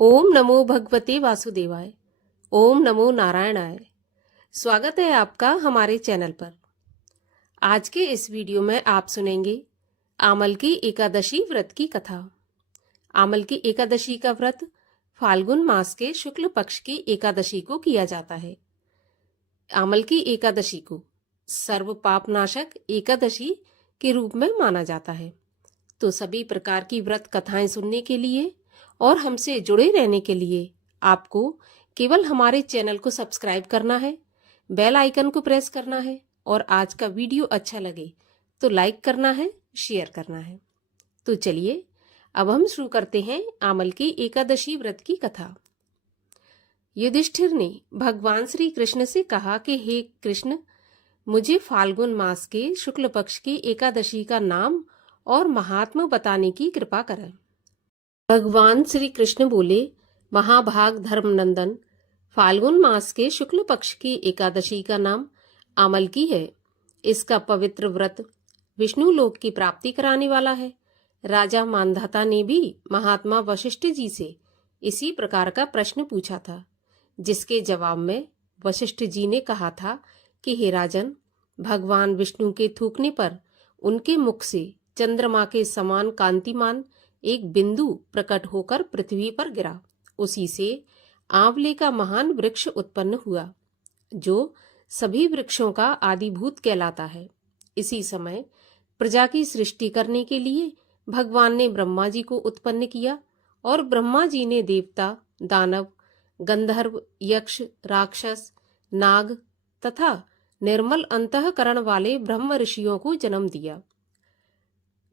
ओम नमो भगवते वासुदेवाय। ओम नमो नारायणाय। स्वागत है आपका हमारे चैनल पर। आज के इस वीडियो में आप सुनेंगे आमल की एकादशी व्रत की कथा। आमल की एकादशी का व्रत फाल्गुन मास के शुक्ल पक्ष की एकादशी को किया जाता है। आमल की एकादशी को सर्व पापनाशक एकादशी के रूप में माना जाता है। तो सभी प्रकार की व्रत कथाएं सुनने के लिए और हमसे जुड़े रहने के लिए आपको केवल हमारे चैनल को सब्सक्राइब करना है, बेल आइकन को प्रेस करना है और आज का वीडियो अच्छा लगे तो लाइक करना है, शेयर करना है। तो चलिए अब हम शुरू करते हैं आमल की एकादशी व्रत की कथा। युधिष्ठिर ने भगवान श्री कृष्ण से कहा कि हे कृष्ण, मुझे फाल्गुन मास के शुक्ल पक्ष की एकादशी का नाम और महात्मा बताने की कृपा करें। भगवान श्री कृष्ण बोले, महाभाग धर्मनंदन, फाल्गुन मास के शुक्ल पक्ष की एकादशी का नाम आमल की है। इसका पवित्र व्रत विष्णु लोक की प्राप्ति कराने वाला है। राजा मानधाता ने भी महात्मा वशिष्ठ जी से इसी प्रकार का प्रश्न पूछा था, जिसके जवाब में वशिष्ठ जी ने कहा था कि हे राजन, भगवान विष्णु के थूकने पर उनके मुख से चंद्रमा के समान कांतिमान एक बिंदु प्रकट होकर पृथ्वी पर गिरा। उसी से आंवले का महान वृक्ष उत्पन्न हुआ, जो सभी वृक्षों का आदिभूत कहलाता है। इसी समय प्रजा की सृष्टि करने के लिए भगवान ने ब्रह्मा जी को उत्पन्न किया और ब्रह्मा जी ने देवता, दानव, गंधर्व, यक्ष, राक्षस, नाग तथा निर्मल अंतःकरण वाले ब्रह्म ऋषियों को जन्म दिया।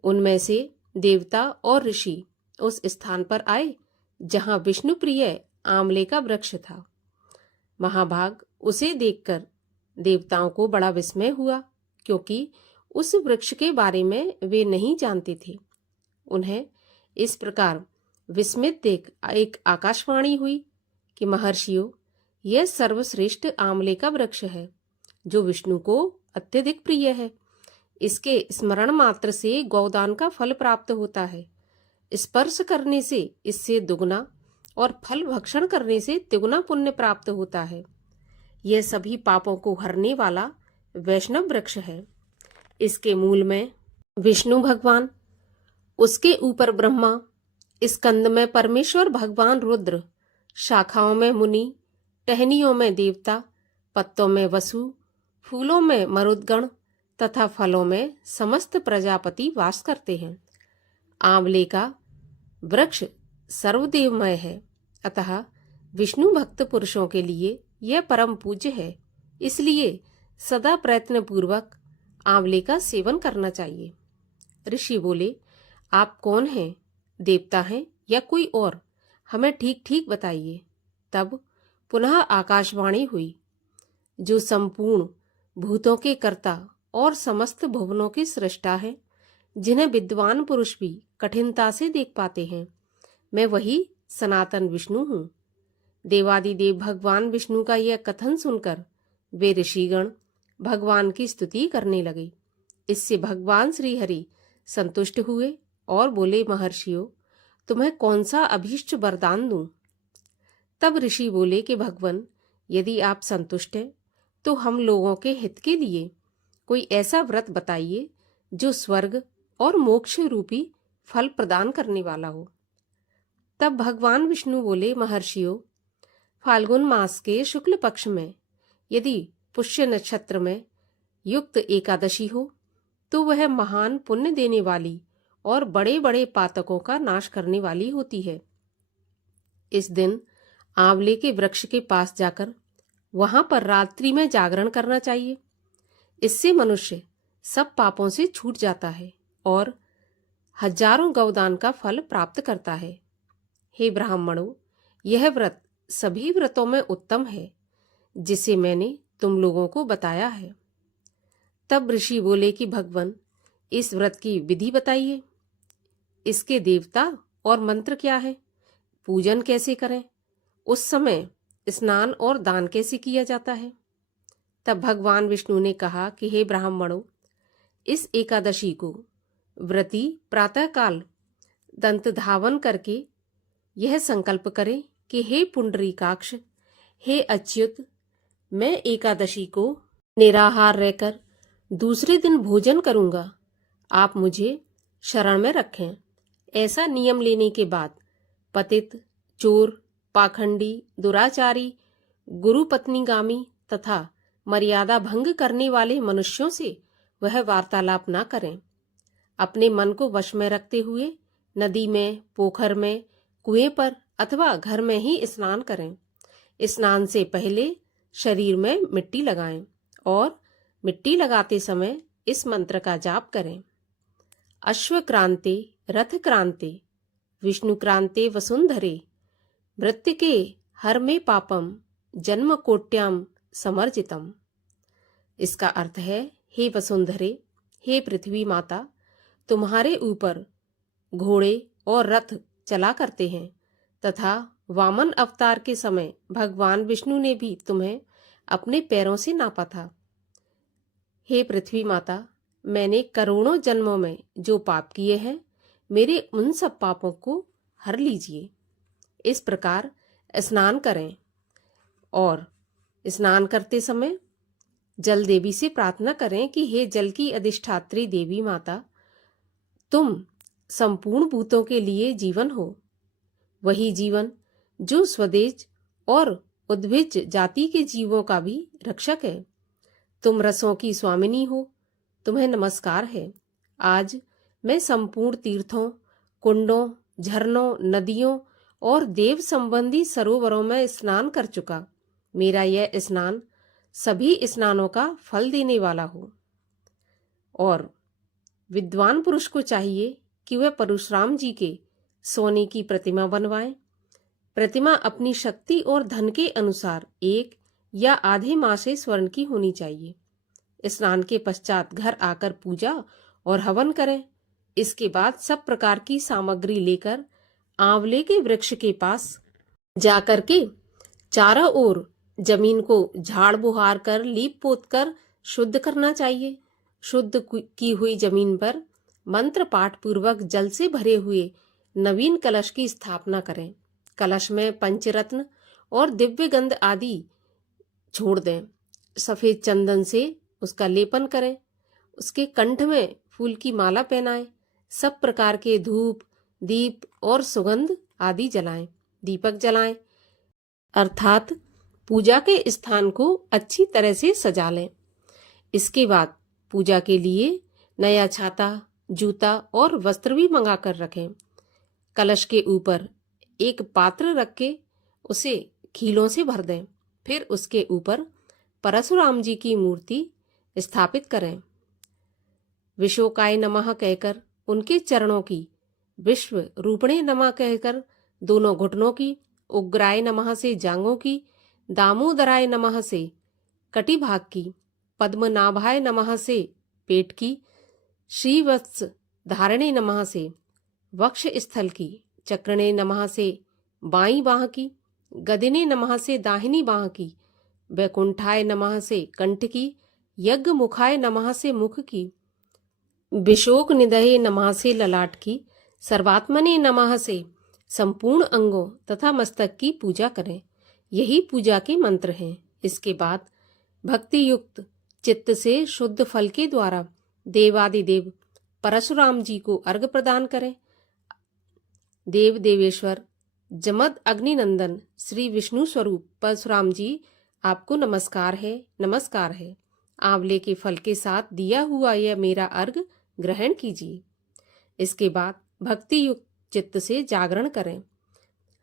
उनमें से देवता और ऋषि उस स्थान पर आए जहां विष्णु प्रिय आंवले का वृक्ष था। महाभाग, उसे देखकर देवताओं को बड़ा विस्मय हुआ, क्योंकि उस वृक्ष के बारे में वे नहीं जानते थे। उन्हें इस प्रकार विस्मित देख एक आकाशवाणी हुई कि महर्षियों, यह सर्वश्रेष्ठ आंवले का वृक्ष है, जो विष्णु को अत्यधिक प्रिय है। इसके स्मरण मात्र से गौदान का फल प्राप्त होता है। स्पर्श करने से इससे दुगना और फल भक्षण करने से तिगुना पुण्य प्राप्त होता है। यह सभी पापों को हरने वाला वैष्णव वृक्ष है। इसके मूल में विष्णु भगवान, उसके ऊपर ब्रह्मा, स्कंद में परमेश्वर भगवान रुद्र, शाखाओं में मुनि, टहनियों में देवता, पत्तों में वसु, फूलों में मरुदगण तथा फलों में समस्त प्रजापति वास करते हैं। आंवले का वृक्ष सर्वदेवमय है, अतः विष्णु भक्त पुरुषों के लिए यह परम पूज्य है। इसलिए सदा प्रयत्न पूर्वक आंवले का सेवन करना चाहिए। ऋषि बोले, आप कौन हैं? देवता हैं या कोई और? हमें ठीक ठीक बताइए। तब पुनः आकाशवाणी हुई, जो संपूर्ण भूतों के कर्ता और समस्त भुवनों की सृष्टा है, जिन्हें विद्वान पुरुष भी कठिनता से देख पाते हैं, मैं वही सनातन विष्णु हूँ। देवादिदेव भगवान विष्णु का यह कथन सुनकर वे ऋषिगण भगवान की स्तुति करने लगे। इससे भगवान श्री हरि संतुष्ट हुए और बोले, महर्षियों, तुम्हें कौन सा अभीष्ट वरदान दूं? तब ऋषि बोले कि भगवान, यदि आप संतुष्ट हैं तो हम लोगों के हित के लिए कोई ऐसा व्रत बताइए जो स्वर्ग और मोक्ष रूपी फल प्रदान करने वाला हो। तब भगवान विष्णु बोले, महर्षियों, फाल्गुन मास के शुक्ल पक्ष में यदि पुष्य नक्षत्र में युक्त एकादशी हो तो वह महान पुण्य देने वाली और बड़े बड़े पातकों का नाश करने वाली होती है। इस दिन आंवले के वृक्ष के पास जाकर वहां पर रात्रि में जागरण करना चाहिए। इससे मनुष्य सब पापों से छूट जाता है और हजारों गौदान का फल प्राप्त करता है। हे ब्राह्मणों, यह व्रत सभी व्रतों में उत्तम है, जिसे मैंने तुम लोगों को बताया है। तब ऋषि बोले कि भगवान, इस व्रत की विधि बताइए। इसके देवता और मंत्र क्या है? पूजन कैसे करें? उस समय स्नान और दान कैसे किया जाता है? तब भगवान विष्णु ने कहा कि हे ब्राह्मणों, इस एकादशी को व्रती प्रातःकाल दंत धावन करके यह संकल्प करें कि हे पुंडरीकाक्ष, हे अच्युत, मैं एकादशी को निराहार रहकर दूसरे दिन भोजन करूंगा, आप मुझे शरण में रखें। ऐसा नियम लेने के बाद पतित, चोर, पाखंडी, दुराचारी, गुरुपत्नीगामी तथा मर्यादा भंग करने वाले मनुष्यों से वह वार्तालाप न करें। अपने मन को वश में रखते हुए नदी में, पोखर में, कुएं पर अथवा घर में ही स्नान करें। स्नान से पहले शरीर में मिट्टी लगाएं और मिट्टी लगाते समय इस मंत्र का जाप करें। अश्व क्रांते रथ क्रांते विष्णु क्रांते वसुंधरे मृत्युके हर में पापम जन्म कोट्याम समर्जितम। इसका अर्थ है, हे वसुंधरे, हे पृथ्वी माता, तुम्हारे ऊपर घोड़े और रथ चला करते हैं तथा वामन अवतार के समय भगवान विष्णु ने भी तुम्हें अपने पैरों से नापा था। हे पृथ्वी माता, मैंने करोड़ों जन्मों में जो पाप किए हैं, मेरे उन सब पापों को हर लीजिए। इस प्रकार स्नान करें और स्नान करते समय जल देवी से प्रार्थना करें कि हे जल की अधिष्ठात्री देवी माता, तुम संपूर्ण भूतों के लिए जीवन हो, वही जीवन जो स्वदेश और उद्भिज जाति के जीवों का भी रक्षक है। तुम रसों की स्वामिनी हो, तुम्हें नमस्कार है। आज मैं संपूर्ण तीर्थों, कुंडों, झरनों, नदियों और देव संबंधी सरोवरों में स्नान कर चुका। मेरा यह स्नान सभी स्नानों का फल देने वाला हो। और विद्वान पुरुष को चाहिए कि वह परशुराम जी के सोने की प्रतिमा बनवाए। प्रतिमा अपनी शक्ति और धन के अनुसार 1 या आधे माह से स्वर्ण की होनी चाहिए। स्नान के पश्चात घर आकर पूजा और हवन करें। इसके बाद सब प्रकार की सामग्री लेकर आंवले के वृक्ष के पास जाकर के चारों ओर जमीन को झाड़ बुहार कर लीप पोत कर शुद्ध करना चाहिए। शुद्ध की हुई जमीन पर मंत्र पाठ पूर्वक जल से भरे हुए नवीन कलश की स्थापना करें। कलश में पंचरत्न और दिव्य गंध आदि छोड़ दें। सफेद चंदन से उसका लेपन करें। उसके कंठ में फूल की माला पहनाएं। सब प्रकार के धूप, दीप और सुगंध आदि जलाएं। दीपक जलाएं, अर्थात पूजा के स्थान को अच्छी तरह से सजा लें। इसके बाद पूजा के लिए नया छाता, जूता और वस्त्र भी मंगा कर रखें। कलश के ऊपर एक पात्र रख के उसे खीलों से भर दें। फिर उसके ऊपर परशुराम जी की मूर्ति स्थापित करें। विशोकाय नमः कहकर उनके चरणों की, विश्व रूपणे नमः कहकर दोनों घुटनों की, उग्राय नमः से जांघों की, दामोदराय नमः से कटिभाग की, पद्मनाभाय नमः से पेट की, श्रीवत्स धारणे नमः से वक्ष स्थल की, चक्रणे नमः से बाईं बाह की, गदिने नमः से दाहिनी बाह की, वैकुंठाय नमः से कंठ की, यज्ञ मुखाय नमः से मुख की, विशोक निदये नमः से ललाट की, सर्वात्मने नमः से संपूर्ण अंगों तथा मस्तक की पूजा करें। यही पूजा के मंत्र हैं। इसके बाद भक्ति युक्त चित्त से शुद्ध फल के द्वारा देवादिदेव परशुराम जी को अर्घ्य प्रदान करें। देव देवेश्वर जमद अग्निनंदन श्री विष्णु स्वरूप परशुराम जी, आपको नमस्कार है, नमस्कार है। आंवले के फल के साथ दिया हुआ यह मेरा अर्घ्य ग्रहण कीजिए। इसके बाद भक्ति युक्त चित्त से जागरण करें।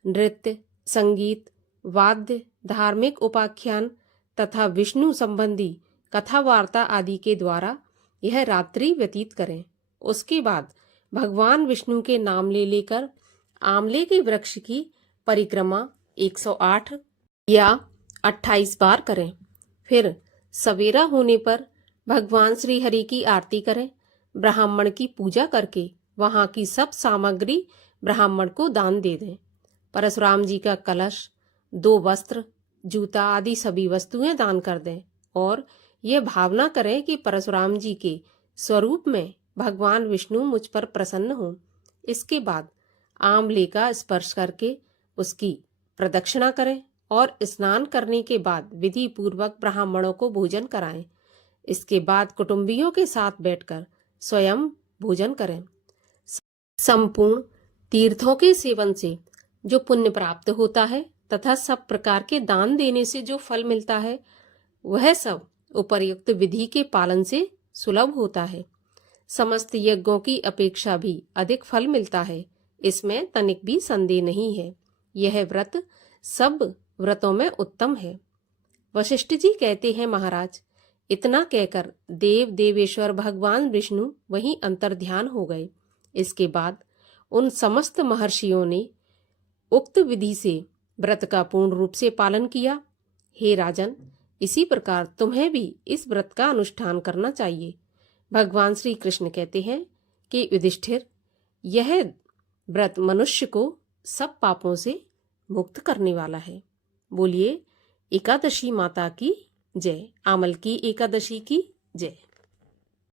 नृत्य, संगीत, वाद्य, धार्मिक उपाख्यान तथा विष्णु संबंधी कथा वार्ता आदि के द्वारा यह रात्रि व्यतीत करें। उसके बाद भगवान विष्णु के नाम ले लेकर आंवले के वृक्ष की परिक्रमा 108 या 28 बार करें। फिर सवेरा होने पर भगवान श्री हरि की आरती करें। ब्राह्मण की पूजा करके वहां की सब सामग्री ब्राह्मण को दान दे दें। परशुराम जी का कलश, 2 वस्त्र, जूता आदि सभी वस्तुएं दान कर दें और यह भावना करें कि परशुराम जी के स्वरूप में भगवान विष्णु मुझ पर प्रसन्न हो। इसके बाद आमले का स्पर्श करके उसकी प्रदक्षिणा करें और स्नान करने के बाद विधि पूर्वक ब्राह्मणों को भोजन कराएं। इसके बाद कुटुंबियों के साथ बैठकर स्वयं भोजन करें। संपूर्ण तीर्थों के सेवन से जो पुण्य प्राप्त होता है तथा सब प्रकार के दान देने से जो फल मिलता है, वह सब उपर्युक्त विधि के पालन से सुलभ होता है। समस्त यज्ञों की अपेक्षा भी अधिक फल मिलता है, इसमें तनिक भी संदेह नहीं है। यह व्रत सब व्रतों में उत्तम है। वशिष्ठ जी कहते हैं, महाराज, इतना कहकर देव देवेश्वर भगवान विष्णु वहीं अंतर्ध्यान हो गए। इसके बाद उन समस्त महर्षियों ने उक्त विधि से व्रत का पूर्ण रूप से पालन किया। हे राजन, इसी प्रकार तुम्हें भी इस व्रत का अनुष्ठान करना चाहिए। भगवान श्री कृष्ण कहते हैं कि युधिष्ठिर, यह व्रत मनुष्य को सब पापों से मुक्त करने वाला है। बोलिए एकादशी माता की जय। आमल की एकादशी की जय।